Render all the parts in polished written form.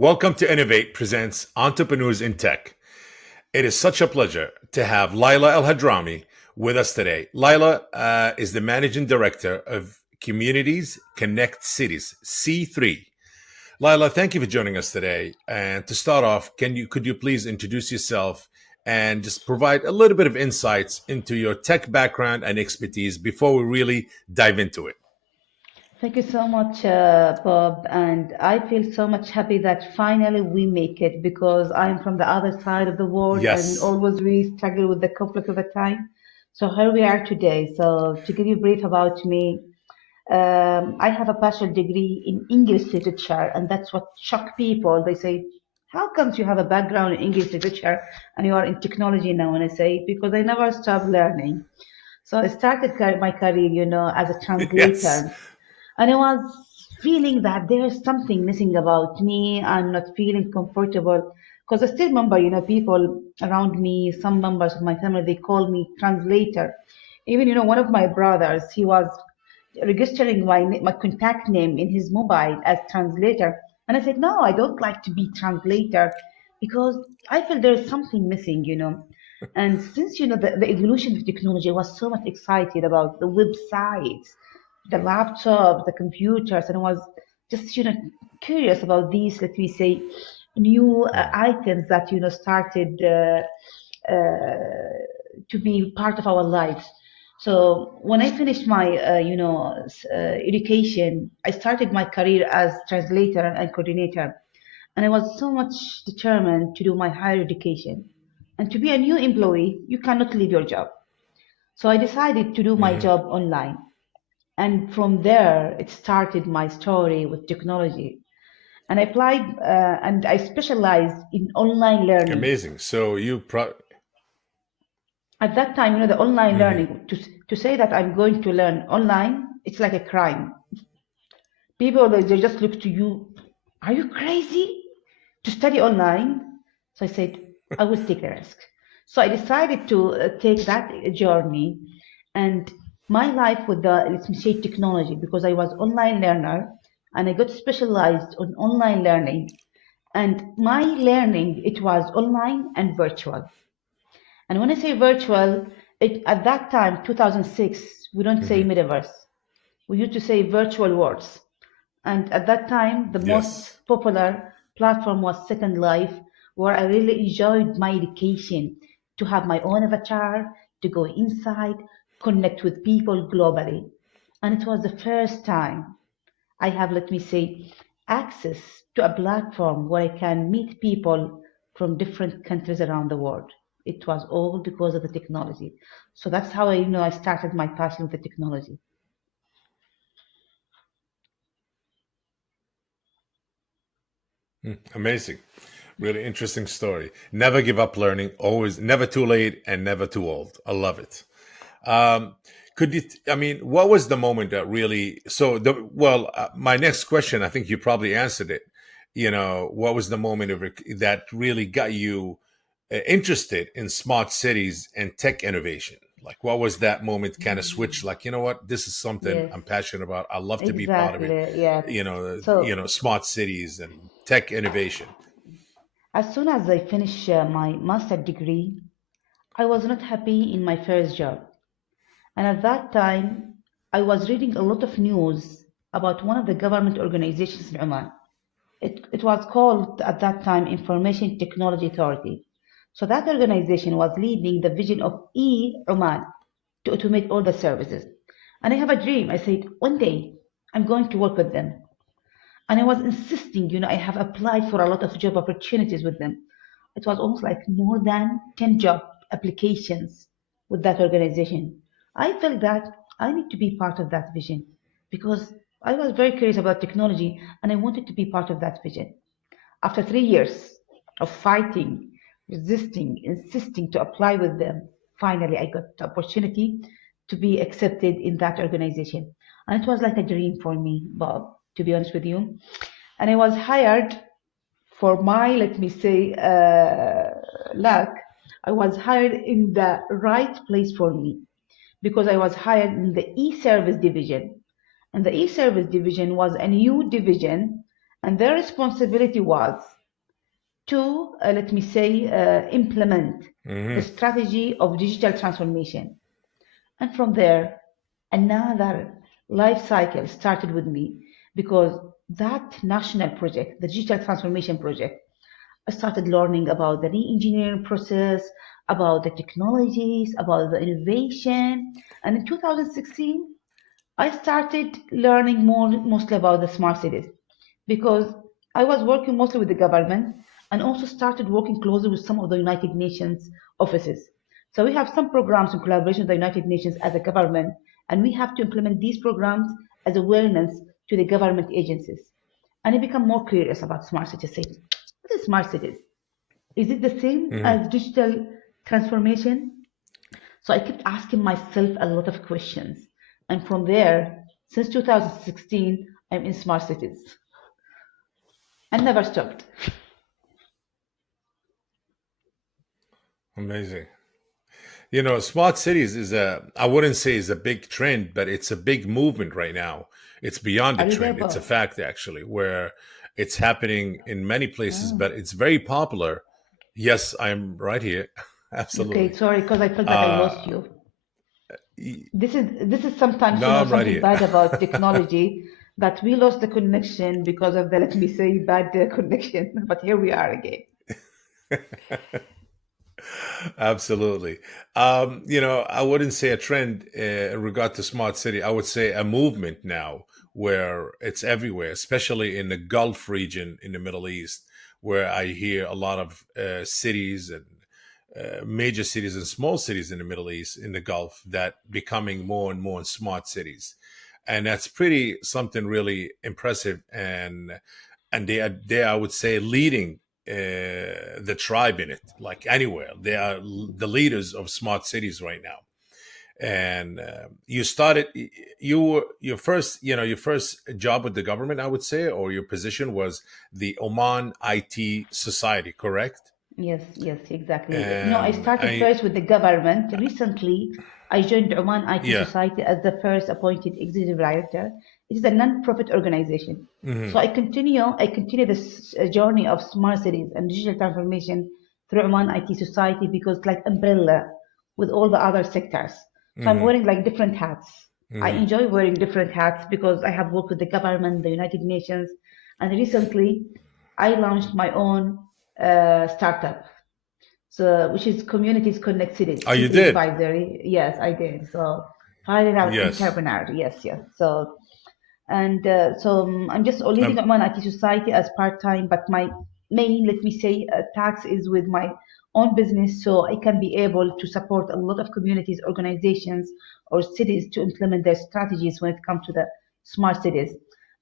Welcome to Innovate Presents Entrepreneurs in Tech. It is such a pleasure to have Laila AL Hadhrami with us today. Laila is the Managing Director of Communities Connect Cities, C3. Laila, thank you for joining us today. And to start off, could you please introduce yourself and just provide a little bit of insights into your tech background and expertise before we really dive into it? Thank you so much, Bob. And I feel so much happy that finally we make it because I'm from the other side of the world and Yes. always we struggle with the conflict of the time. So here we are today. So to give you a brief about me, I have a bachelor degree in English literature, and that's what shocked people. They say, "How comes you have a background in English literature and you are in technology now?" And I say, "Because I never stopped learning." So I started my career, as a Yes. translator, and I was feeling that there's something missing about me. I'm not feeling comfortable because I still remember, people around me, some members of my family, they call me translator. Even, one of my brothers, he was registering my contact name in his mobile as translator. And I said, no, I don't like to be translator because I feel there's something missing. And since, the evolution of technology, I was so much excited about the websites, the laptops, the computers, and I was just, curious about these, let me say, new items that, started to be part of our lives. So when I finished my, education, I started my career as translator and coordinator, and I was so much determined to do my higher education. And to be a new employee, you cannot leave your job. So I decided to do my Mhm. job online. And from there, it started my story with technology. And I applied and I specialized in online learning. Amazing. So At that time, the online Mhm. learning, to say that I'm going to learn online, it's like a crime. People, they just look to you, are you crazy to study online? So I said, I will take the risk. So I decided to take that journey and my life with the, let me say, technology, because I was online learner and I got specialized on online learning. And my learning, it was online and virtual. And when I say virtual, at that time, 2006, we don't say Mhm. metaverse. We used to say virtual worlds. And at that time, the most Yes. popular platform was Second Life, where I really enjoyed my education to have my own avatar, to go inside, connect with people globally. And it was the first time I have, let me say, access to a platform where I can meet people from different countries around the world. It was all because of the technology. So that's how I started my passion with the technology. Amazing. Really interesting story. Never give up learning. Always, never too late and never too old. I love it. Um, I mean, what was the moment that really, my next question, I think you probably answered it. What was the moment that really got you interested in smart cities and tech innovation? Like, what was that moment kind of switch? Like, you know what, this is something Yes, I'm passionate about. I love to be part of it. exactly. Yeah. So Smart cities and tech innovation. as soon as I finished my master degree, I was not happy in my first job. And at that time, I was reading a lot of news about one of the government organizations in Oman. It was called at that time Information Technology Authority. So that organization was leading the vision of Oman to automate all the services. And I have a dream. I said, one day I'm going to work with them. And I was insisting, I have applied for a lot of job opportunities with them. It was almost like more than 10 job applications with that organization. I felt that I need to be part of that vision because I was very curious about technology and I wanted to be part of that vision. After 3 years of fighting, resisting, insisting to apply with them, finally I got the opportunity to be accepted in that organization. And it was like a dream for me, Bob, to be honest with you. And I was hired for my, let me say, luck. I was hired in the right place for me because I was hired in the e-service division. And the e-service division was a new division And their responsibility was to, let me say, implement the Hmm. strategy of digital transformation. And from there, another life cycle started with me because that national project, the digital transformation project, I started learning about the re-engineering process, about the technologies, about the innovation. And in 2016, I started learning mostly about the smart cities because I was working mostly with the government and also started working closely with some of the United Nations offices. So we have some programs in collaboration with the United Nations as a government, and we have to implement these programs as awareness to the government agencies. And I become more curious about smart cities. Say, what is smart cities? Is it the same Hmm. as digital transformation? So I kept asking myself a lot of questions. And from there, since 2016, I'm in smart cities and never stopped. Amazing. Smart cities is I wouldn't say is a big trend, but it's a big movement right now. It's beyond a Are you there, trend. It's a Bob? fact, actually, where it's happening in many places, Oh, but it's very popular. Yes, I'm right here. okay. Absolutely. Sorry, because I felt like I lost Uh, you. y- This is sometimes, no, I'm right something here. bad about technology that we lost the connection because of the, let me say, bad connection. But here we are again. Absolutely. I wouldn't say a trend in regard to smart city. I would say a movement now where it's everywhere, especially in the Gulf region in the Middle East, where I hear a lot of cities and major cities and small cities in the Middle East in the Gulf that becoming more and more smart cities. And that's pretty something really impressive, and they I would say leading the tribe in it, like anywhere. They are the leaders of smart cities right now. And you started, you were your first job with the government, I would say, or your position was the Oman IT Society, correct? Yes, yes, exactly. I And started I first with the government. Recently, I joined Oman IT yeah. Society as the first appointed executive director. It is a non-profit organization. Hmm. So I continue this journey of smart cities and digital transformation through Oman IT Society because it's like umbrella with all the other sectors. So I'm Hmm. wearing like different hats. I Hmm. enjoy wearing different hats because I have worked with the government, the United Nations, and recently I launched my own startup, so which is Communities Connect Cities, Oh, you City did? Advisory. Yes, I did. So finding out Yes. entrepreneur. Yes, yes. I'm just leading um, Oman IT Society as part time, but my main, let me say, tax is with my own business, so I can be able to support a lot of communities, organizations, or cities to implement their strategies when it comes to the smart cities.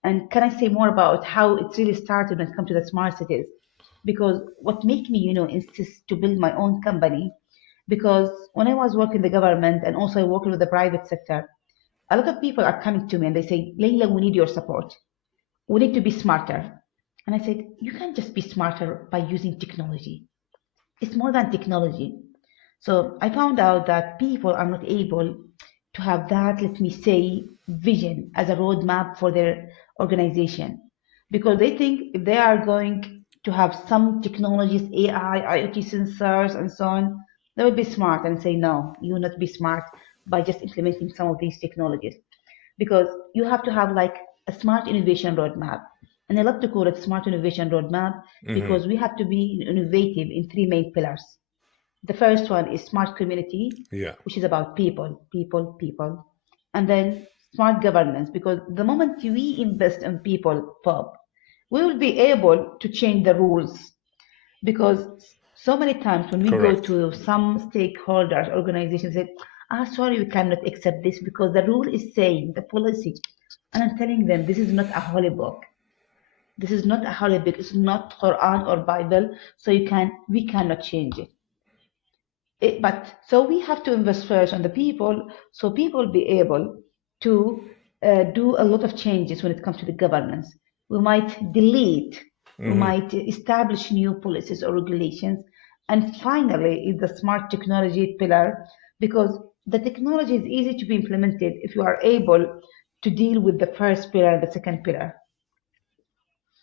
And can I say more about how it really started when it comes to the smart cities? Because what made me, insist to build my own company, because when I was working in the government and also working with the private sector, a lot of people are coming to me and they say, Leila, we need your support. We need to be smarter. And I said, you can't just be smarter by using technology. It's more than technology. So I found out that people are not able to have that, let me say, vision as a roadmap for their organization because they think if they are going to have some technologies, AI, IoT sensors, and so on, they will be smart and say, no, you will not be smart by just implementing some of these technologies because you have to have like a smart innovation roadmap. And I love to call it smart innovation roadmap mhm. because we have to be innovative in three main pillars. The first one is smart community, Yeah. which is about people, people, people. And then smart governance, because the moment we invest in people, Bob, we will be able to change the rules. Because so many times when we go Correct. to some stakeholders, organizations say, sorry, we cannot accept this because the rule is saying, the policy. And I'm telling them, this is not a holy book. This is not a holy book. It's not Quran or Bible. So we cannot change it. But so we have to invest first on the people so people be able to do a lot of changes when it comes to the governance. We might delete, we Hmm. might establish new policies or regulations. And finally, is the smart technology pillar because the technology is easy to be implemented if you are able to deal with the first pillar and the second pillar.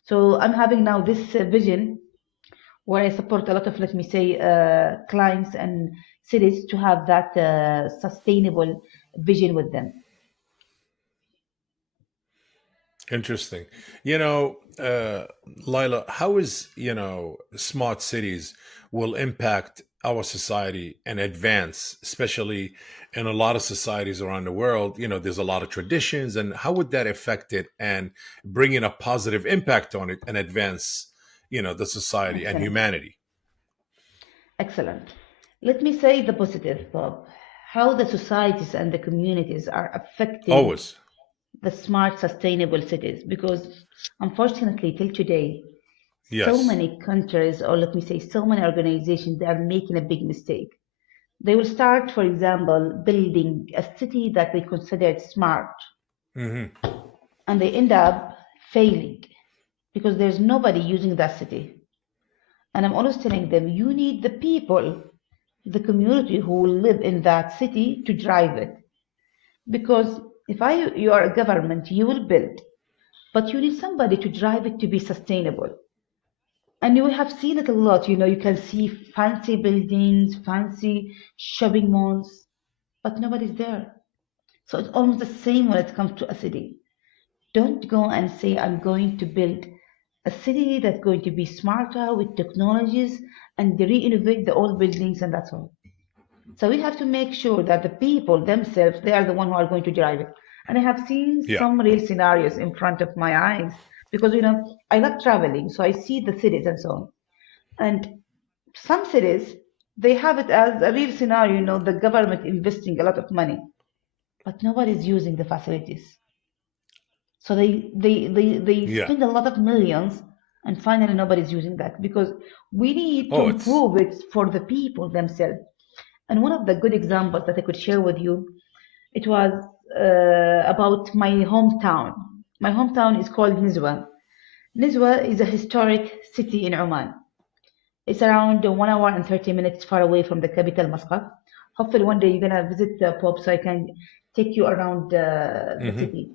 So I'm having now this vision where I support a lot of, let me say, clients and cities to have that sustainable vision with them. Interesting. You know, Lila, how is, smart cities will impact our society and advance, especially in a lot of societies around the world? There's a lot of traditions, and how would that affect it and bring in a positive impact on it and advance, the society and Excellent. humanity? Excellent. Let me say the positive, Bob. How the societies and the communities are affecting Always. the smart, sustainable cities. Because unfortunately, till today, so Yes. many countries, or let me say, so many organizations, they are making a big mistake. They will start, for example, building a city that they considered smart, Hmm. and they end up failing because there's nobody using that city. And I'm always telling them, you need the people, the community who will live in that city to drive it. Because if you are a government, you will build, but you need somebody to drive it to be sustainable. And you have seen it a lot. You can see fancy buildings, fancy shopping malls, but nobody's there. So it's almost the same when it comes to a city. Don't go and say, I'm going to build a city that's going to be smarter with technologies and re-innovate the old buildings, and that's all. So we have to make sure that the people themselves, they are the one who are going to drive it. And I have seen Yeah. some real scenarios in front of my eyes because, I love traveling. So I see the cities and so on. And some cities, they have it as a real scenario, the government investing a lot of money, but nobody's using the facilities. So they Yeah. spend a lot of millions, and finally nobody's using that because we need to Oh, it's improve it for the people themselves. And one of the good examples that I could share with you, it was about my hometown. My hometown is called Nizwa. Nizwa is a historic city in Oman. It's around 1 hour and 30 minutes far away from the capital, Muscat. Hopefully, one day you're gonna visit Pop so I can take you around the hmm city.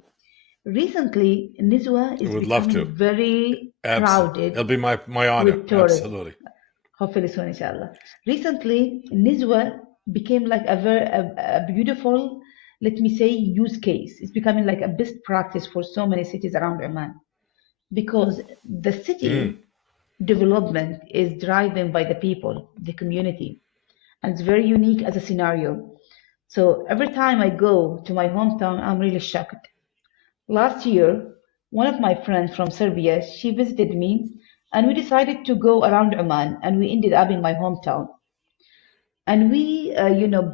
Recently, Nizwa is would love becoming to. very Absolutely. crowded It'll be my honor. with tourists. Absolutely. Hopefully soon, inshallah. Recently, Nizwa became like a beautiful, let me say, use case. It's becoming like a best practice for so many cities around Oman because the Mm. city development is driven by the people, the community, and it's very unique as a scenario. So every time I go to my hometown, I'm really shocked. Last year, one of my friends from Serbia, she visited me and we decided to go around Oman and we ended up in my hometown. And we,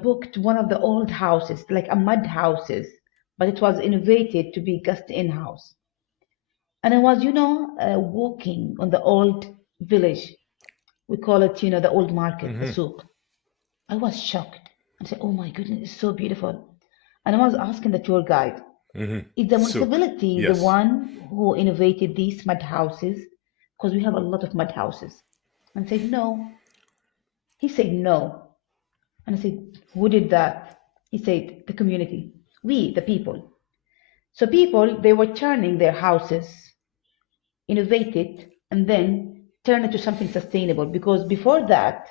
booked one of the old houses, like a mud houses, but it was innovated to be guest in house. And I was, walking on the old village. We call it, the old market, the Hmm. souk. I was shocked and said, oh my goodness, it's so beautiful. And I was asking the tour guide, Hmm. is the Souk. municipality the Yes. one who innovated these mud houses? Because we have a lot of mud houses. And said, no. He said, no. And I said, who did that? He said, the community. We, the people. So people, they were turning their houses, innovate it, and then turn it to something sustainable. Because before that,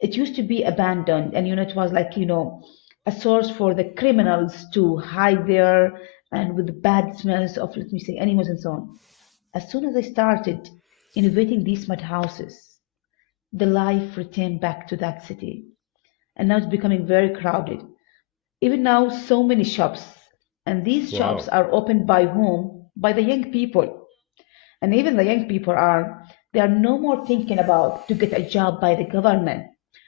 it used to be abandoned and it was like a source for the criminals to hide there and with the bad smells of, let me say, animals and so on. As soon as I started innovating these mud houses, the life returned back to that city, and now it's becoming very crowded. Even now, so many shops, and these shops Wow. are opened by whom? By the young people. And even the young people they are no more thinking about to get a job by the government.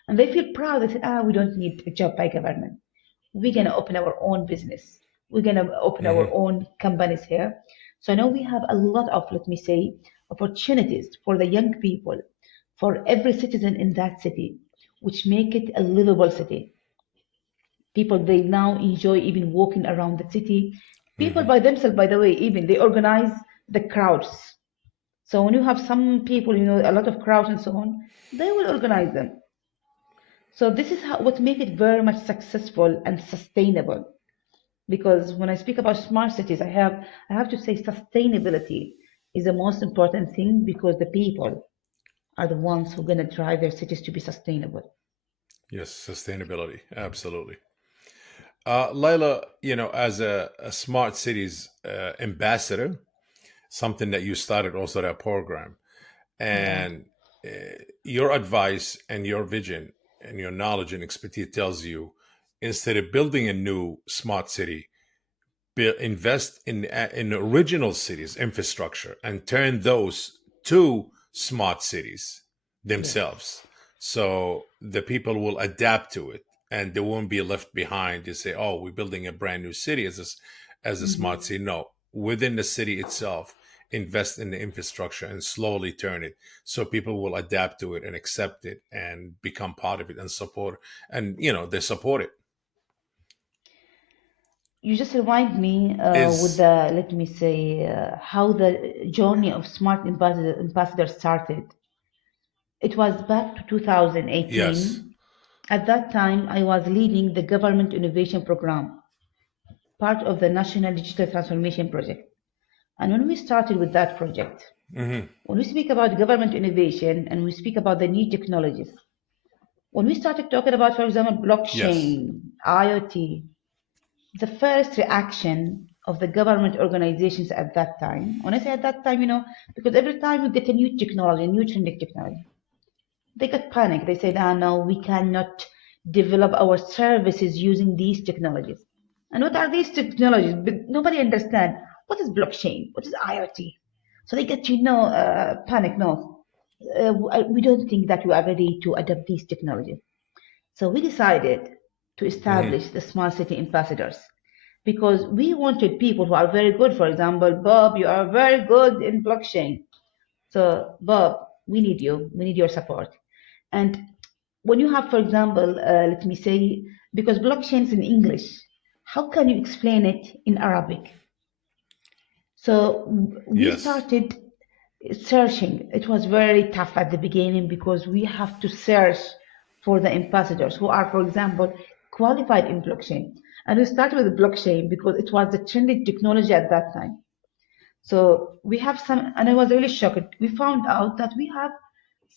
And they feel proud. They say, we don't need a job by government. We're going to open our own business. We're going to open our Hmm. own companies here. So now we have a lot of, let me say, opportunities for the young people, for every citizen in that city, which make it a livable city. People, they now enjoy even walking around the city. People Hmm. by themselves, by the way, even they organize the crowds. So when you have some people, a lot of crowds and so on, they will organize them. So this is what make it very much successful and sustainable. Because when I speak about smart cities, I have to say sustainability. is the most important thing because the people are the ones who are going to drive their cities to be sustainable. Yes, sustainability. Absolutely. Laila, as a smart cities ambassador, something that you started also that program, Yeah. and your advice and your vision and your knowledge and expertise tells you instead of building a new smart city, invest in original cities infrastructure and turn those to smart cities Yes. themselves, so the people will adapt to it and they won't be left behind to say, oh, we're building a brand new city as a smart Hmm. city. No, within the city itself, invest in the infrastructure and slowly turn it so people will adapt to it and accept it and become part of it and support, and they support it. You just remind me with Is the, let me say, how the journey of smart ambassador started. It was back to yes. 2018. At that time, I was leading the Government Innovation Program, part of the National Digital Transformation Project. And when we started with that project, Hmm. when we speak about government innovation and we speak about the new technologies, when we started talking about, for example, Yes. blockchain, IoT, the first reaction of the government organizations at that time, when I say at that time, because every time you get a new technology, a new trending technology, they got panicked. They said, ah, no, we cannot develop our services using these technologies. And what are these technologies? But nobody understands what is blockchain, what is IoT. So they get, panic. No, we don't think that we are ready to adopt these technologies. So we decided to Hmm. establish the smart city ambassadors because we wanted people who are very good. For example, Bob, you are very good in blockchain. So, Bob, we need you. We need your support. And when you have, for example, let me say, because blockchain is in English, how can you explain it in Arabic? So we Yes. started searching. It was very tough at the beginning because we have to search for the ambassadors who are, for example, qualified in blockchain. And we started with blockchain because it was the trending technology at that time. So we have some, and I was really shocked. We found out that we have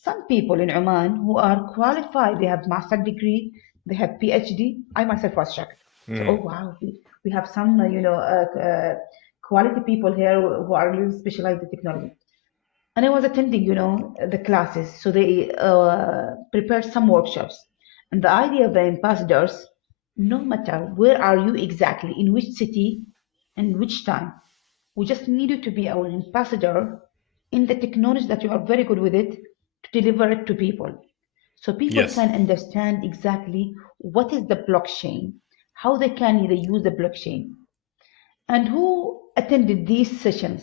some people in Oman who are qualified. They have master degree, they have PhD. I myself was shocked. So, oh Hmm. wow, we have some, quality people here who are really specialized in technology. And I was attending, the classes. So they prepared some workshops. And the idea of the ambassadors, no matter where are you exactly, in which city, and which time, we just need you to be our ambassador in the technology that you are very good with it to deliver it to people. So people Yes. can understand exactly what is the blockchain, how they can either use the blockchain, and who attended these sessions.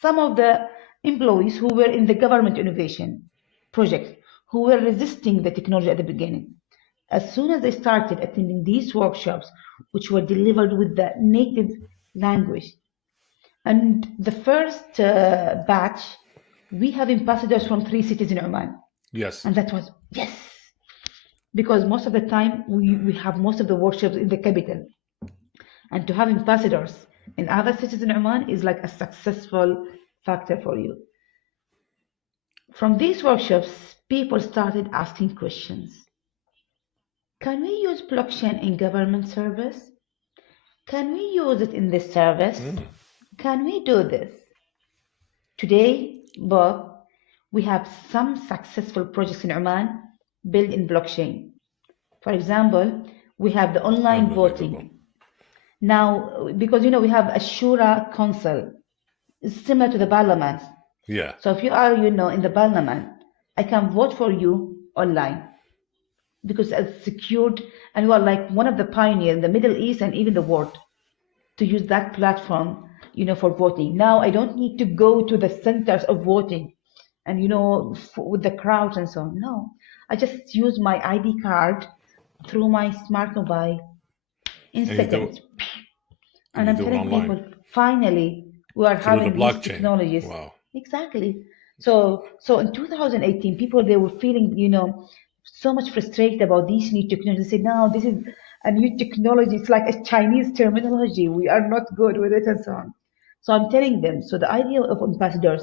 Some of the employees who were in the government innovation project, who were resisting the technology at the beginning. As soon as they started attending these workshops, which were delivered with the native language, and the first batch, we have ambassadors from 3 cities in Oman. Yes. And that was, yes, because most of the time we have most of the workshops in the capital. And to have ambassadors in other cities in Oman is like a successful factor for you. From these workshops, people started asking questions. Can we use blockchain in government service? Can we use it in this service? Mm. Can we do this? Today, Bob, we have some successful projects in Oman built in blockchain. For example, we have the online Unbelievable. voting. Now, because we have a Shura council, it's similar to the parliament. Yeah. So if you are, in the parliament, I can vote for you online because it's secured and you are like one of the pioneers in the Middle East and even the world to use that platform, for voting. Now I don't need to go to the centers of voting and, with the crowds and so on. No, I just use my ID card through my smart mobile in And you do seconds. and And you I'm do it telling online people, finally, we are through the having these blockchain. technologies. Wow. Exactly. So in 2018, people they were feeling, so much frustrated about these new technologies. They say, no, this is a new technology. It's like a Chinese terminology. We are not good with it and so on. So I'm telling them, so the idea of ambassadors,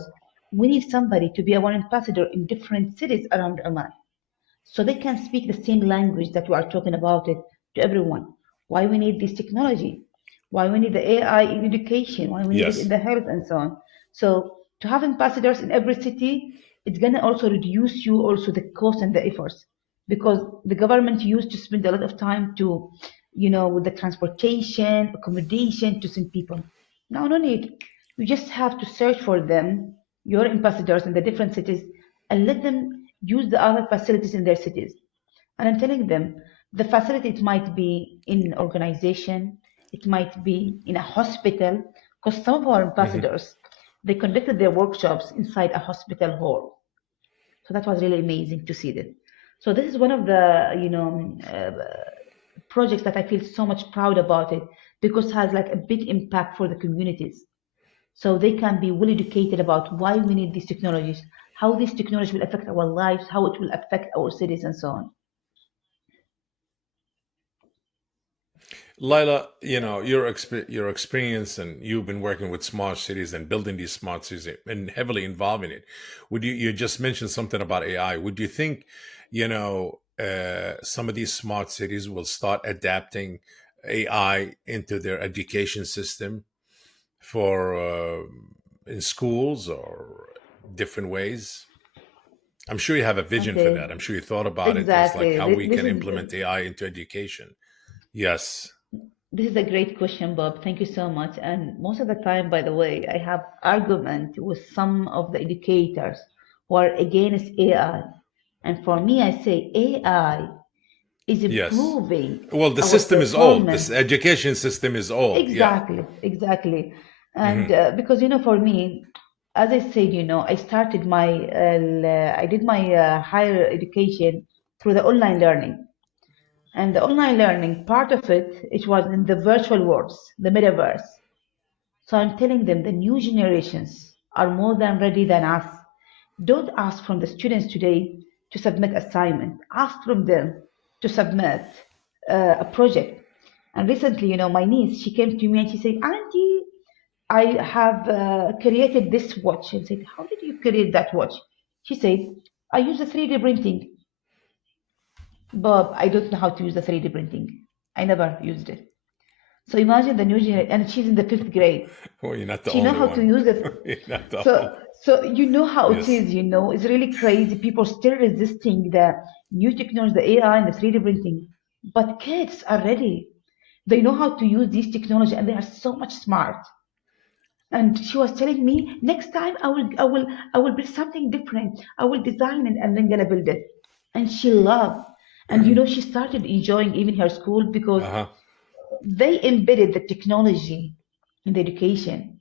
we need somebody to be our ambassador in different cities around Oman so they can speak the same language that we are talking about it to everyone. Why we need this technology, why we need the AI in education, why we need it in Yes. the health and so on. So to have ambassadors in every city, it's gonna also reduce you also the cost and the efforts because the government used to spend a lot of time to, with the transportation, accommodation to send people. Now no need. You just have to search for them, your ambassadors in the different cities, and let them use the other facilities in their cities. And I'm telling them the facility it might be in organization, it might be in a hospital, because some of our Hmm. ambassadors they conducted their workshops inside a hospital hall. So that was really amazing to see that. So this is one of the projects that I feel so much proud about it because it has like a big impact for the communities so they can be well educated about why we need these technologies, how these technologies will affect our lives, how it will affect our cities, and so on. Laila, your experience, and you've been working with smart cities and building these smart cities and heavily involved in it. Would you just mentioned something about AI? Would you think, some of these smart cities will start adapting AI into their education system for in schools or different ways? I'm sure you have a vision for that. Okay, I'm sure you thought about it as like exactly. how we This can is implement AI into education. Yes. this is a great question, Bob. Thank you so much. And most of the time, by the way, I have argument with some of the educators who are against AI. And for me, I say AI is Yes. improving Well, the our system is old. performance. This education system is old. Yeah. Exactly, exactly. And Hmm. because, for me, as I said, I did my higher education through the online learning. And the online learning, part of it, it was in the virtual worlds, the metaverse. So I'm telling them the new generations are more than ready than us. Don't ask from the students today to submit assignment. Ask from them to submit a project. And recently, my niece, she came to me and she said, Auntie, I have created this watch. And said, how did you create that watch? She said, I use the 3D printing. Bob, I don't know how to use the 3D printing. I never used it. So imagine the new generation, and she's in the fifth grade. Well, you're not the She know only how to one. use it. You're not the So, only. so you know how it Yes. is. It's really crazy. People still resisting the new technology, the AI and the 3D printing. But kids are ready. They know how to use these technology, and they are so much smart. And she was telling me, next time I will build something different. I will design it and then gonna build it. And she loved. And she started enjoying even her school because Uh huh. they embedded the technology in the education.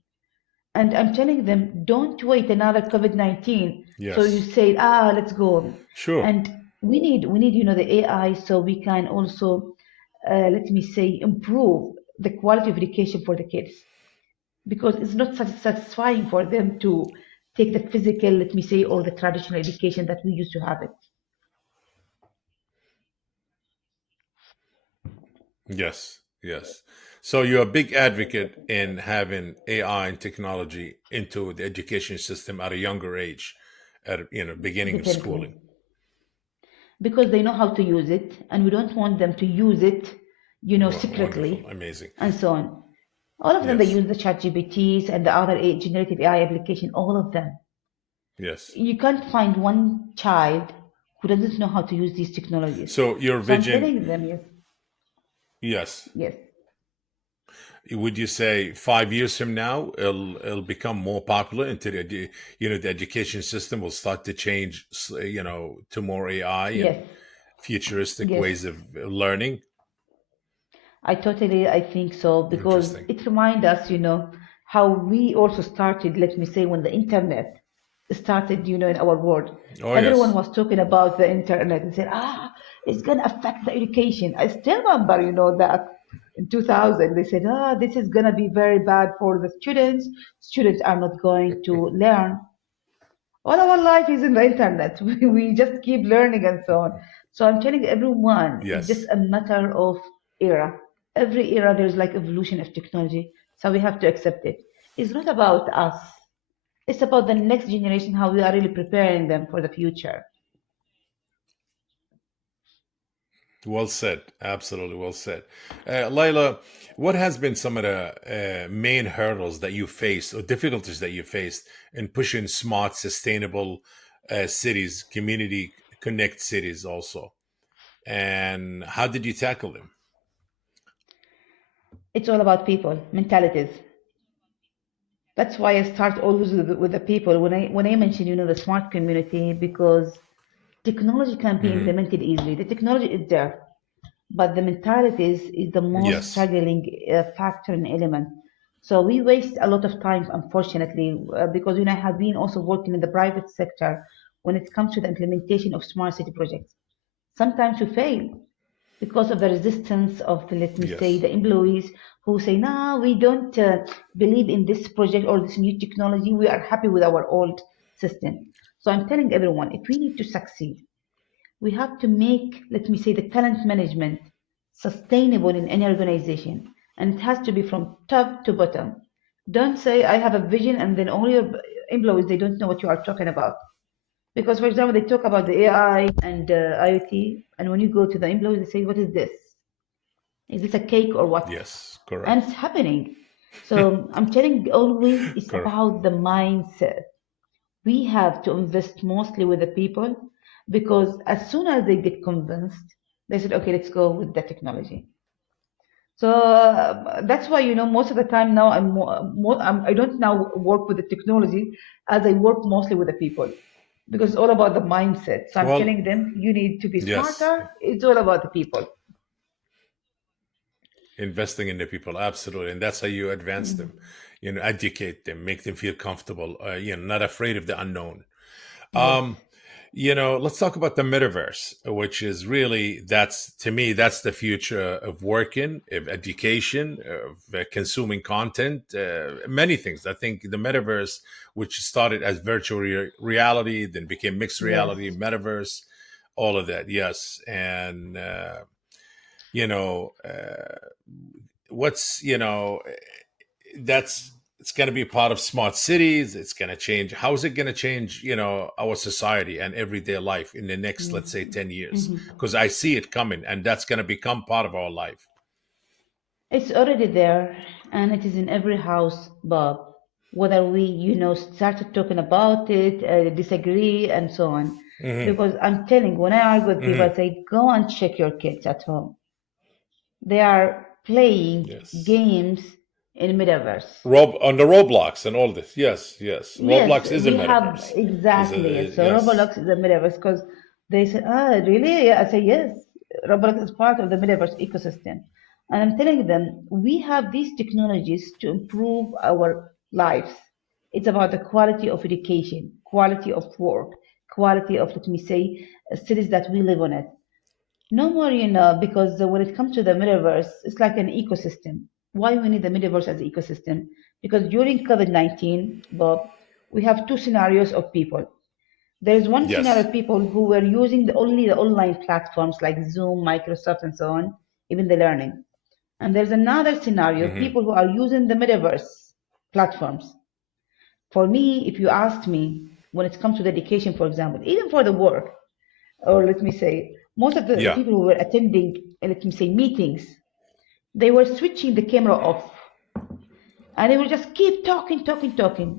And I'm telling them, don't wait another COVID-19. So you Yes. say, let's go. Sure. And we need, the AI so we can also, let me say, improve the quality of education for the kids because it's not satisfying for them to take the physical, let me say, or the traditional education that we used to have it. Yes. Yes. So you're a big advocate in having AI and technology into the education system at a younger age, at beginning of Definitely. schooling. Because they know how to use it, and we don't want them to use it, Wonderful. secretly, Amazing. and so on. All of them, they Yes. use the chat GPTs and the other generative AI application, all of them. Yes. You can't find one child who doesn't know how to use these technologies. So your So I'm vision, telling them, yes, yes. yes, Would you say 5 years from now it'll become more popular into the education system will start to change, to more AI and yes, futuristic yes. ways of learning? I think so because Interesting. it reminds us, how we also started, let me say, when the internet started, in our world. Oh Everyone yes. was talking about the internet and said, it's going to affect the education. I still remember, that in 2000, they said, this is going to be very bad for the students. Students are not going to learn. All our life is in the internet. We just keep learning and so on. So I'm telling everyone, it's just Yes. a matter of era. Every era, there's like evolution of technology. So we have to accept it. It's not about us. It's about the next generation, how we are really preparing them for the future. Well said. Absolutely well said. Laila, what has been some of the main hurdles that you faced or difficulties that you faced in pushing smart, sustainable cities, community connect cities also? And how did you tackle them? It's all about people, mentalities. That's why I start always with the people when I mention the smart community, because technology can be Hmm. implemented easily. The technology is there, but the mentalities is the most Yes. struggling factor and element. So we waste a lot of time, unfortunately, because I have been also working in the private sector when it comes to the implementation of smart city projects. Sometimes we fail because of the resistance of the, let me say, Yes. the employees who say, no, we don't believe in this project or this new technology. We are happy with our old system. So I'm telling everyone, if we need to succeed, we have to make, let me say, the talent management sustainable in any organization. And it has to be from top to bottom. Don't say, I have a vision, and then all your employees, they don't know what you are talking about. Because, for example, they talk about the AI and IoT, and when you go to the employees, they say, what is this? Is this a cake or what? Yes. And Correct. it's happening. So I'm telling always it's Correct. about the mindset. We have to invest mostly with the people, because as soon as they get convinced, they said, okay, let's go with the technology. So that's why most of the time now I don't now work with the technology as I work mostly with the people, because it's all about the mindset. So I'm Well, telling them you need to be yes. smarter. It's all about the people. Investing in the people, absolutely, and that's how you advance them. Mm. Educate them, make them feel comfortable. Not afraid of the unknown. Yes. Um, let's talk about the metaverse, which is really that's to me that's the future of working, of education, of consuming content, many things. I think the metaverse, which started as virtual reality, then became mixed Yes. reality, metaverse, all of that. Yes, and you know, what's that's it's going to be part of smart cities. It's going to change. How is it going to change our society and everyday life in the next, let's say, 10 years? Mhm. Because I see it coming, and that's going to become part of our life. It's already there, and it is in every house, Bob. Whether we, started talking about it, disagree, and so on. Hmm. Because I'm telling, when I argue with people, Hmm. I say, go and check your kids at home. They are playing Yes. games in metaverse. Rob on the Roblox and all this. Yes, yes. Yes, Roblox is a we have metaverse. Is exactly. a So yes. Roblox is a metaverse, because they say, really? Yeah, I say, yes. Roblox is part of the metaverse ecosystem. And I'm telling them, we have these technologies to improve our lives. It's about the quality of education, quality of work, quality of, let me say, cities that we live on it. No more, because when it comes to the metaverse, it's like an ecosystem. Why we need the metaverse as an ecosystem? Because during COVID-19, Bob, we have two scenarios of people. There is one scenario Yes. of people who were using only the online platforms like Zoom, Microsoft, and so on, even the learning. And there's another scenario of Hmm. people who are using the metaverse platforms. For me, if you ask me, when it comes to the education, for example, even for the work, or let me say, most of the Yeah. people who were attending, let me say, meetings, they were switching the camera off, and they will just keep talking, talking, talking,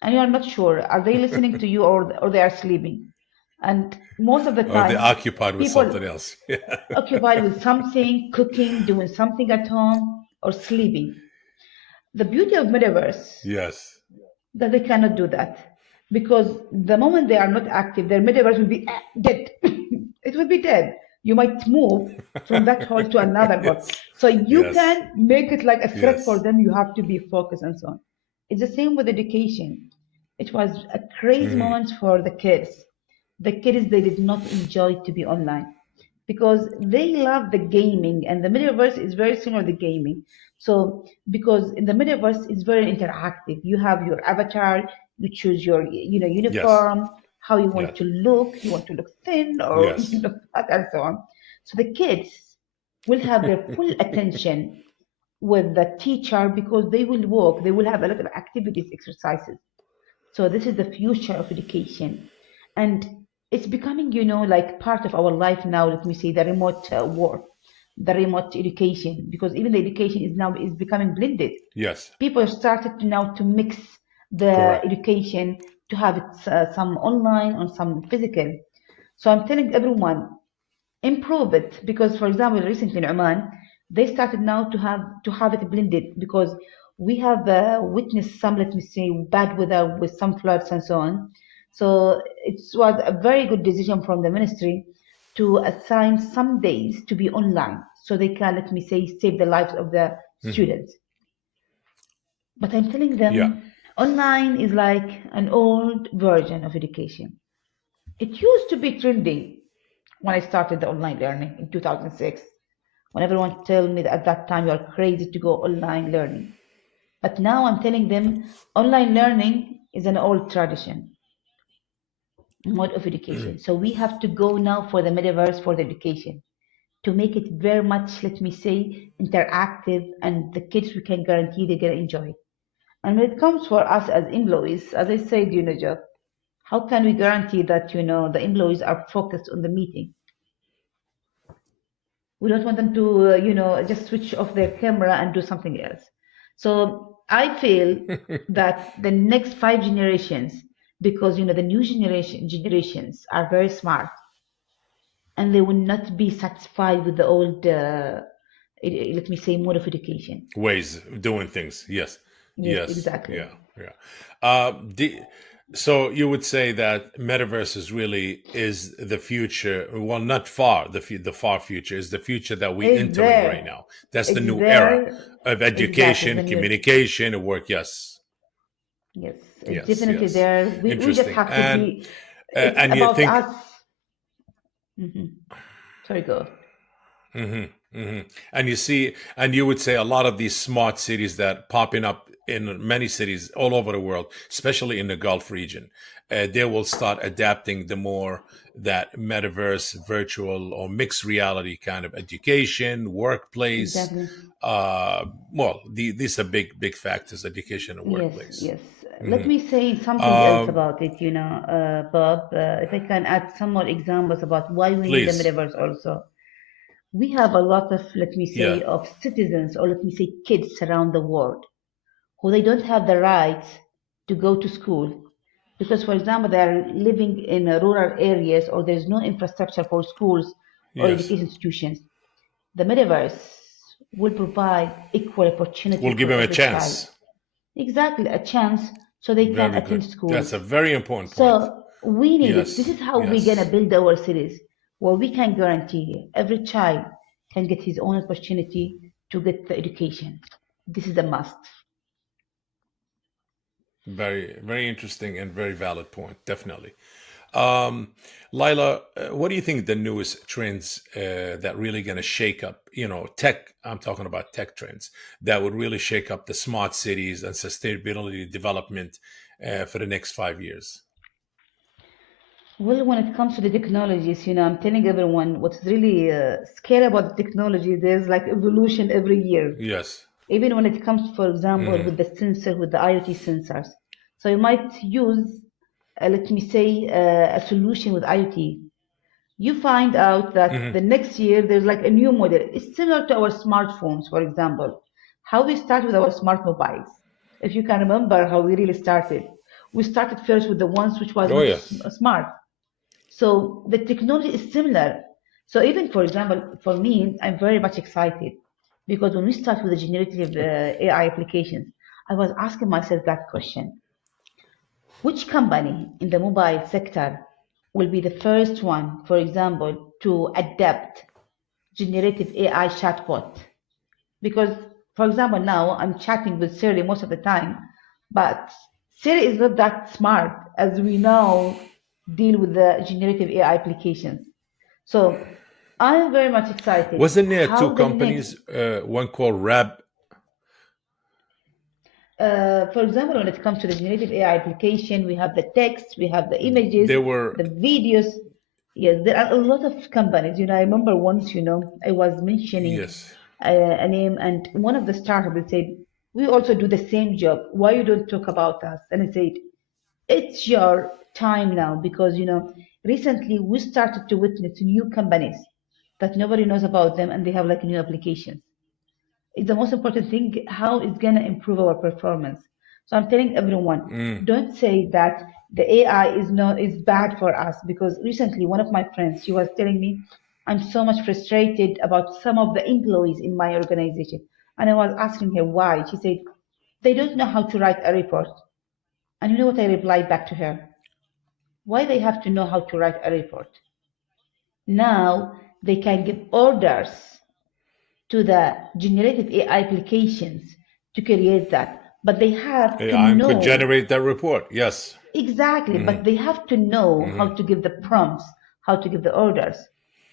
and you are not sure are they listening to you, or they are sleeping. And most of the Or they're time, occupied with people something else. Yeah. occupied with something, cooking, doing something at home, or sleeping. The beauty of metaverse Yes. that they cannot do that, because the moment they are not active, their metaverse will be dead. It will be dead. You might move from that hall to another hall. Yes. So you Yes. can make it like a threat for Yes. them. You have to be focused and so on. It's the same with education. It was a crazy Hmm. moment for the kids. The kids, they did not enjoy to be online, because they love the gaming, and the metaverse is very similar to gaming. So because in the metaverse it's very interactive, you have your avatar, you choose your Yes. uniform, how you want Yes. to look, you want to look thin or Yes. fat and so on. So the kids will have their full attention with the teacher because they will walk, they will have a lot of activities, exercises. So this is the future of education. And it's becoming, like part of our life now, let me say, the remote work, the remote education, because even the education is becoming blended. Yes. People started to now to mix the Correct. education to have it some online and some physical. So I'm telling everyone, improve it because, for example, recently in Oman, they started now to have it blended because we have witnessed some, let me say, bad weather with some floods and so on. So it was a very good decision from the ministry to assign some days to be online so they can, let me say, save the lives of the Hmm. students. But I'm telling Yeah. them online is like an old version of education. It used to be trendy when I started the online learning in 2006, when everyone told me that at that time you are crazy to go online learning. But now I'm telling them online learning is an old tradition, mode of education. So we have to go now for the metaverse for the education to make it very much, let me say, interactive and the kids we can guarantee they're gonna enjoy it. And when it comes for us as employees, as I said, Joe, how can we guarantee that, the employees are focused on the meeting? We don't want them to, just switch off their camera and do something else. So I feel that the next 5 generations, because the new generations are very smart, and they will not be satisfied with the old, let me say, mode of education. Ways of doing things. Yes. Yes, Yes. exactly. Yeah. Yeah. So you would say that metaverse is the future. Well, not far. The far future is the future that we It's entering right there. now. That's the It's new era there. of Exactly. education, The news. communication, and work. Yes. Yes, it's Yes. definitely Yes. there. We just Interesting. have to be. It's And you about think. us. Hmm. Sorry, go. Hmm. Hmm. And you see, and you would say a lot of these smart cities that popping up in many cities all over the world, especially in the Gulf region, they will start adapting the more that metaverse, virtual or mixed reality kind of education, workplace. Exactly. These are big factors: education and Yes, workplace. yes. Let Hmm. me say something else Um, about it, Bob. If I can add some more examples about why we need the please, metaverse also. We have a lot of, let me say, yeah, of citizens or let me say kids around the world who they don't have the right to go to school because, for example, they are living in rural areas or there's no infrastructure for schools or yes, education institutions. The metaverse will provide equal opportunity we'll give for them a every child. chance. Exactly, a chance so they can Very attend good. That's schools. a very important point. So we need it. This Yes, is how we're gonna yes. build our cities, where we can guarantee every child can get his own opportunity to get the education. This is a must. Very interesting and very valid point. Definitely. Um, Lila, what do you think the newest trends that really going to shake up, tech, I'm talking about tech trends that would really shake up the smart cities and sustainability development for the next 5 years? Well, when it comes to the technologies, I'm telling everyone what's really scary about the technology. There's like evolution every year. Yes. Even when it comes, for example, Hmm. with the sensor, with the IoT sensors. So you might use, let me say, a solution with IoT. You find out that Hmm. the next year there's like a new model. It's similar to our smartphones, for example. How we start with our smart mobiles. If you can remember how we really started, we started first with the ones which was Oh, not yes. smart. So the technology is similar. So even for example, for me, I'm very much excited because when we start with the generative AI applications, I was asking myself that question: which company in the mobile sector will be the first one, for example, to adapt generative AI chatbot? Because, for example, now I'm chatting with Siri most of the time, but Siri is not that smart as we now deal with the generative AI applications. So I'm very much excited Wasn't there two how the next, companies, one called Rab? for example, when it comes to the generative AI application, we have the text, we have the images, They were, the videos. Yes, there are a lot of companies. I remember once, I was mentioning yes. a name, and one of the startups they said, we also do the same job. Why you don't talk about us? And I said, it's your time now because recently we started to witness new companies that nobody knows about them and they have like new applications. It's the most important thing how it's going to improve our performance. So I'm telling everyone, Mm, don't say that the AI is bad for us, because recently one of my friends, she was telling me, I'm so much frustrated about some of the employees in my organization. And I was asking her why. She said they don't know how to write a report. And you know what I replied back to her? Why they have to know how to write a report? Now they can give orders to the generative AI applications to create that. But they have to AI could know generate that report. Yes. exactly, Hmm. but they have to know Hmm. how to give the prompts, how to give the orders.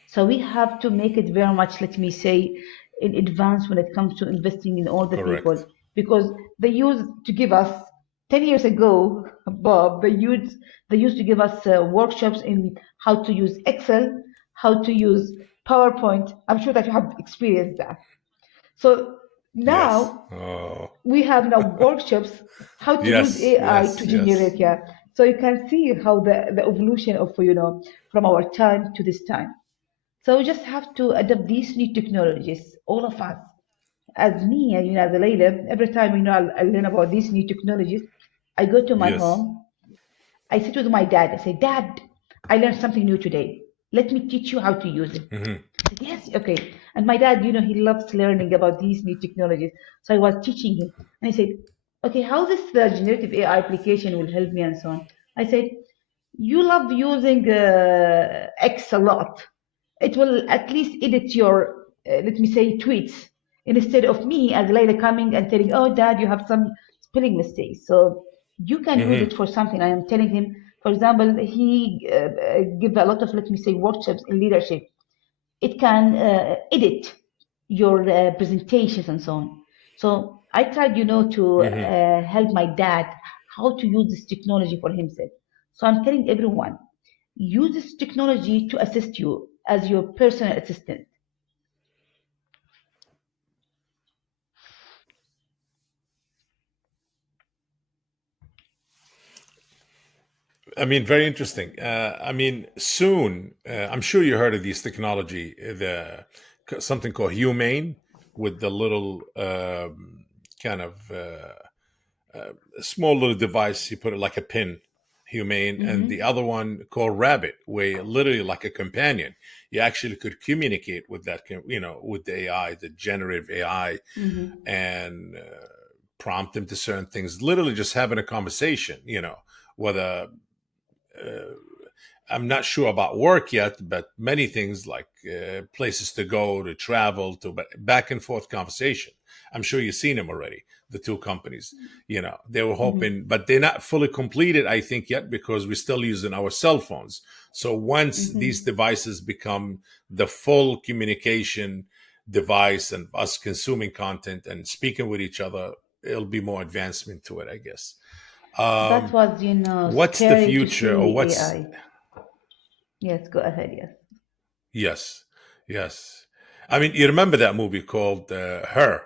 So we have to make it very much, let me say, in advance when it comes to investing in all the people, Correct. because they used to give us 10 years ago, Bob, they used to give us workshops in how to use Excel, how to use PowerPoint. I'm sure that you have experienced that. So Yes. now Oh. we have now workshops how to use Yes. AI to Yes. generate, Yes. yeah. So you can see how the evolution of from our time to this time. So we just have to adapt these new technologies, all of us. As me, as a Layla, every time I learn about these new technologies, I go to my Yes. home, I sit with my dad. I say, Dad, I learned something new today. Let me teach you how to use it. Hmm. I said, yes, okay. And my dad, he loves learning about these new technologies. So I was teaching him. And he said, okay, how this generative AI application will help me and so on. I said, you love using X a lot. It will at least edit your, let me say, tweets instead of me as Layla coming and telling, oh, Dad, you have some spelling mistakes. So you can use Hmm. it for something. I am telling him, for example, he give a lot of, let me say, workshops in leadership. It can edit your presentations and so on. So I tried, to Hmm. help my dad how to use this technology for himself. So I'm telling everyone, use this technology to assist you as your personal assistant. I mean, very interesting. I mean, soon, I'm sure you heard of these technology, the something called Humane, with the little kind of a small little device. You put it like a pin, Humane, and the Hmm. other one called Rabbit, where literally like a companion, you actually could communicate with that, with the AI, the generative AI, Hmm. and prompt them to certain things. Literally, just having a conversation. Whether I'm not sure about work yet, but many things like places to go, to travel, to back and forth conversation. I'm sure you've seen them already. The two companies, they were Hmm. hoping, but they're not fully completed, I think, yet because we're still using our cell phones. So once these Hmm. devices become the full communication device and us consuming content and speaking with each other, it'll be more advancement to it, I guess. That Um, was, what's the scary to future, or see what's AI. Yes, go ahead. Yes. Yes, yes. I mean, you remember that movie called Her?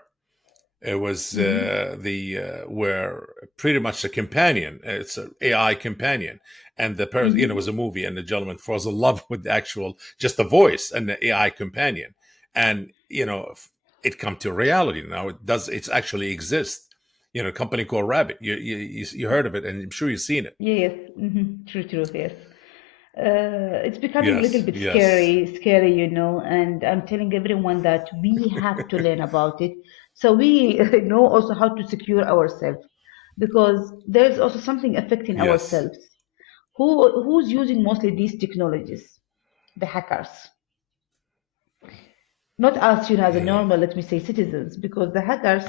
It was Hmm. the where pretty much the companion. It's an AI companion, and the person, it was a Hmm. movie, and the gentleman falls in love with the actual, just the voice and the AI companion, and it come to reality now. It does. It's actually exists. A company called Rabbit. You heard of it, and I'm sure you've seen it. Yes. Hmm. True. True. Yes. It's becoming a little Yes, bit yes, scary, and I'm telling everyone that we have to learn about it. So we know also how to secure ourselves, because there's also something affecting yes. ourselves. Who's using mostly these technologies? The hackers, not us, as a Hmm. normal, let me say, citizens, because the hackers,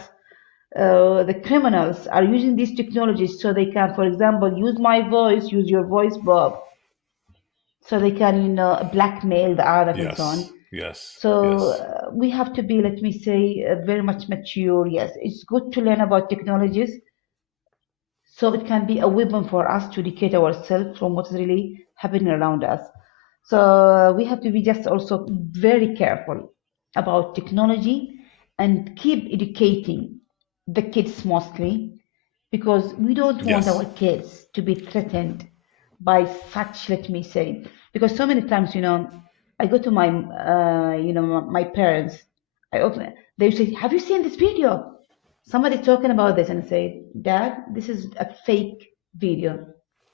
the criminals are using these technologies so they can, for example, use my voice, use your voice, Bob, so they can, blackmail the others and so on. Yes, yes, So yes. we have to be, let me say, very much mature. Yes, it's good to learn about technologies so it can be a weapon for us to educate ourselves from what's really happening around us. So we have to be just also very careful about technology and keep educating the kids mostly, because we don't want our Yes. kids to be threatened by such, let me say, because so many times, I go to my, my parents, I open, they say, have you seen this video? Somebody talking about this, and I say, Dad, this is a fake video.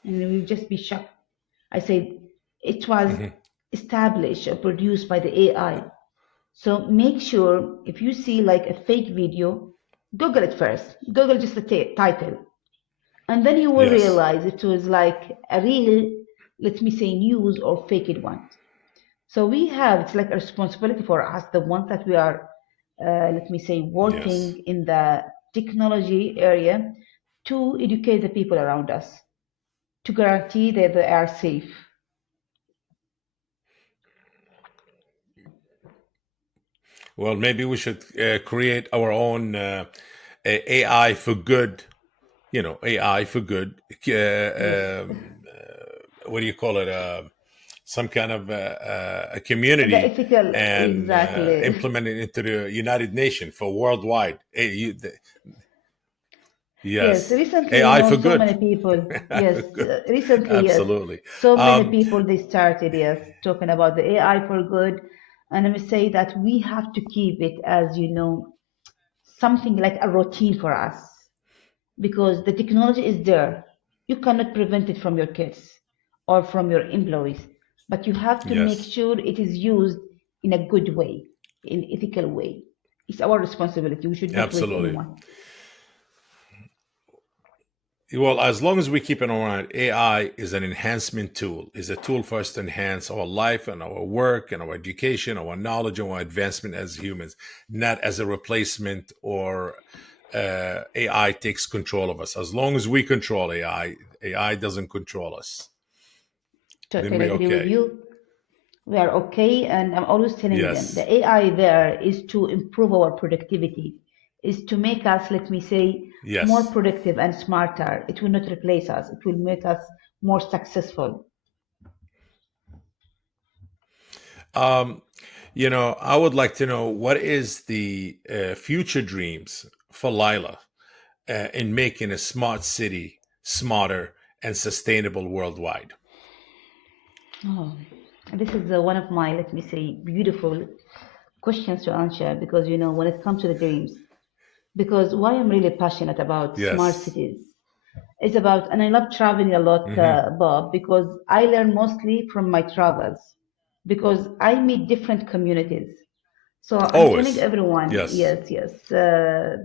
And we'll just be shocked. I said, it was Hmm. established or produced by the AI. So make sure if you see like a fake video, Google it first. Google just the title. And then you will Yes. realize it was like a real, let me say, news or faked one. So we have, it's like a responsibility for us, the ones that we are, let me say, Yes. working in the technology area, to educate the people around us, to guarantee that they are safe. Well, maybe we should create our own AI for good. AI for good. Yes. What do you call it? Some kind of a The community, ethical, and exactly. implement it into the United Nations for worldwide. Yes, Yes, recently, AI for so good. many people, AI yes, for good. recently, yes, Absolutely. so many Um, people they started, yes, talking about the AI for good. And let me say that we have to keep it as, something like a routine for us, because the technology is there. You cannot prevent it from your kids or from your employees, but you have to make yes, sure it is used in a good way, in ethical way. It's our responsibility. We should not waste absolutely. anyone. Well, as long as we keep in mind, AI is an enhancement tool, is a tool for us to enhance our life and our work and our education, our knowledge and our advancement as humans, not as a replacement or AI takes control of us. As long as we control AI, AI doesn't control us. Then Totally we agree with okay. you. We are okay, and I'm always telling them Yes. the AI there is to improve our productivity, is to make us, let me say, more Yes. productive and smarter. It will not replace us, it will make us more successful. Um, I would like to know what is the future dreams for Lila in making a smart city smarter and sustainable worldwide. Oh, this is one of my, let me say, beautiful questions to answer, because, when it comes to the dreams, because why I'm really passionate about smart Yes. cities is about, and I love traveling a lot, Hmm. Bob, because I learn mostly from my travels, because I meet different communities. So I'm telling Always. everyone, Yes. yes, yes,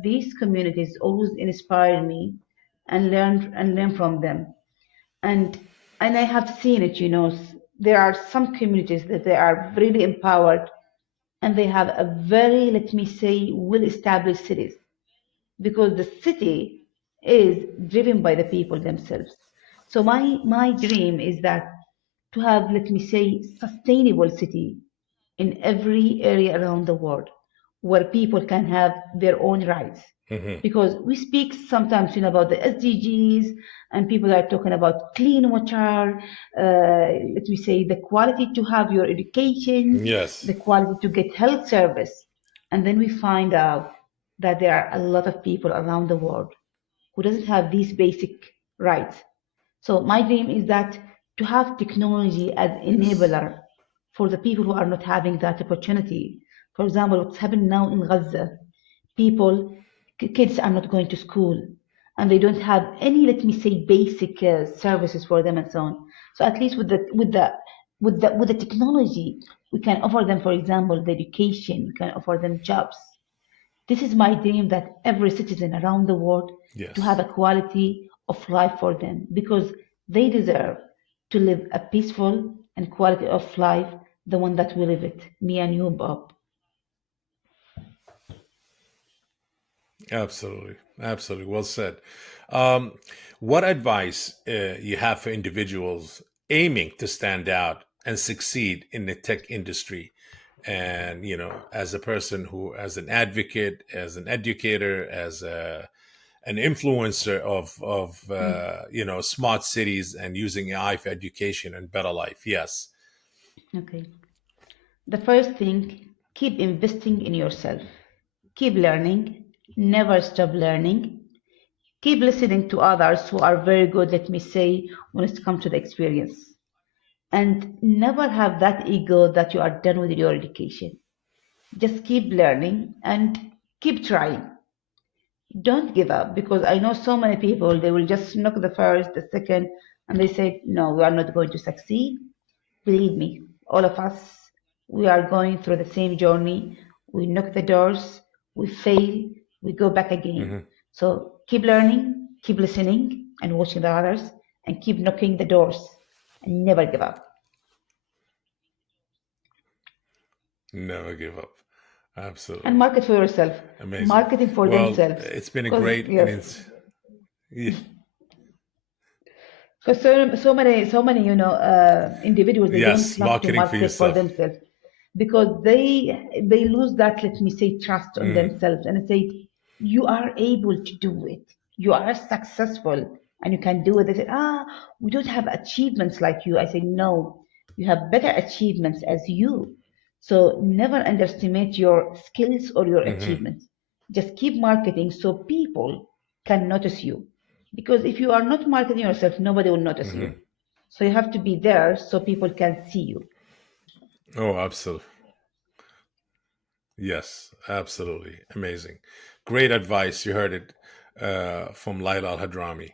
these communities always inspire me and learn from them. And and I have seen it, there are some communities that they are really empowered, and they have a very, let me say, well-established cities, because the city is driven by the people themselves. So my dream is that to have, let me say, sustainable city in every area around the world, where people can have their own rights. Hmm. Because we speak sometimes, about the SDGs, and people are talking about clean water, let me say, the quality to have your education, Yes. the quality to get health service. And then we find out that there are a lot of people around the world who doesn't have these basic rights. So my dream is that to have technology as Yes. enabler for the people who are not having that opportunity. For example, what's happening now in Gaza, people, kids are not going to school, and they don't have any, let me say, basic services for them and so on. So at least with the technology, we can offer them, for example, the education, we can offer them jobs. This is my dream, that every citizen around the world to have Yes. a quality of life for them, because they deserve to live a peaceful and quality of life, the one that we live it, me and you, Bob. Absolutely. Absolutely. Well said. Um, what advice you have for individuals aiming to stand out and succeed in the tech industry? And as a person who, as an advocate, as an educator, as an influencer of Mm, smart cities and using AI for education and better life. Yes. okay. The first thing, keep investing in yourself. Keep learning, never stop learning. Keep listening to others who are very good, let me say, when it comes to the experience. And never have that ego that you are done with your education. Just keep learning and keep trying. Don't give up, because I know so many people, they will just knock the first, the second, and they say, no, we are not going to succeed. Believe me, all of us, we are going through the same journey. We knock the doors, we fail, we go back again. Hmm. So keep learning, keep listening and watching the others, and keep knocking the doors and never give up. Never give up. And Absolutely. market for yourself, Amazing. marketing for Well, themselves. it's been a Because, great and yes, it's yeah, because so many, individuals, they don't yes, love to marketing for market for yourself. themselves because they lose that, let me say, trust on Mm, themselves, and say, you are able to do it, you are successful, and you can do it. They say, we don't have achievements like you. I say, no, you have better achievements as you. So never underestimate your skills or your hmm achievements. Just keep marketing so people can notice you, because if you are not marketing yourself, nobody will notice hmm you. So you have to be there so people can see you. Oh, absolutely. Yes, absolutely. Amazing. Great advice. You heard it from Laila Al Hadrami.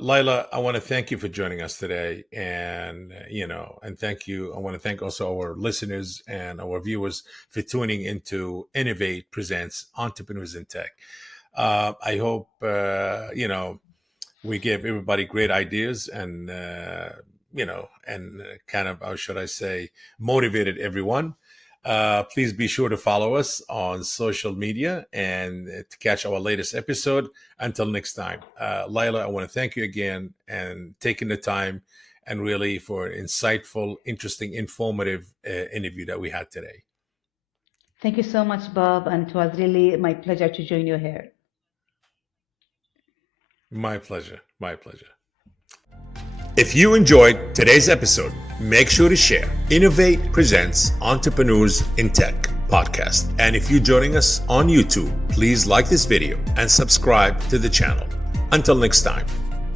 Laila, I want to thank you for joining us today, and and thank you. I want to thank also our listeners and our viewers for tuning into Innovate Presents Entrepreneurs in Tech. I hope we gave everybody great ideas and kind of, how should I say, motivated everyone. Please be sure to follow us on social media and to catch our latest episode. Until next time, Laila, I want to thank you again and taking the time and really for an insightful, interesting, informative interview that we had today. Thank you so much, Bob, and it was really my pleasure to join you here. My pleasure. My pleasure. If you enjoyed today's episode, make sure to share Innovate Presents Entrepreneurs in Tech podcast. And if you're joining us on YouTube, please like this video and subscribe to the channel. Until next time.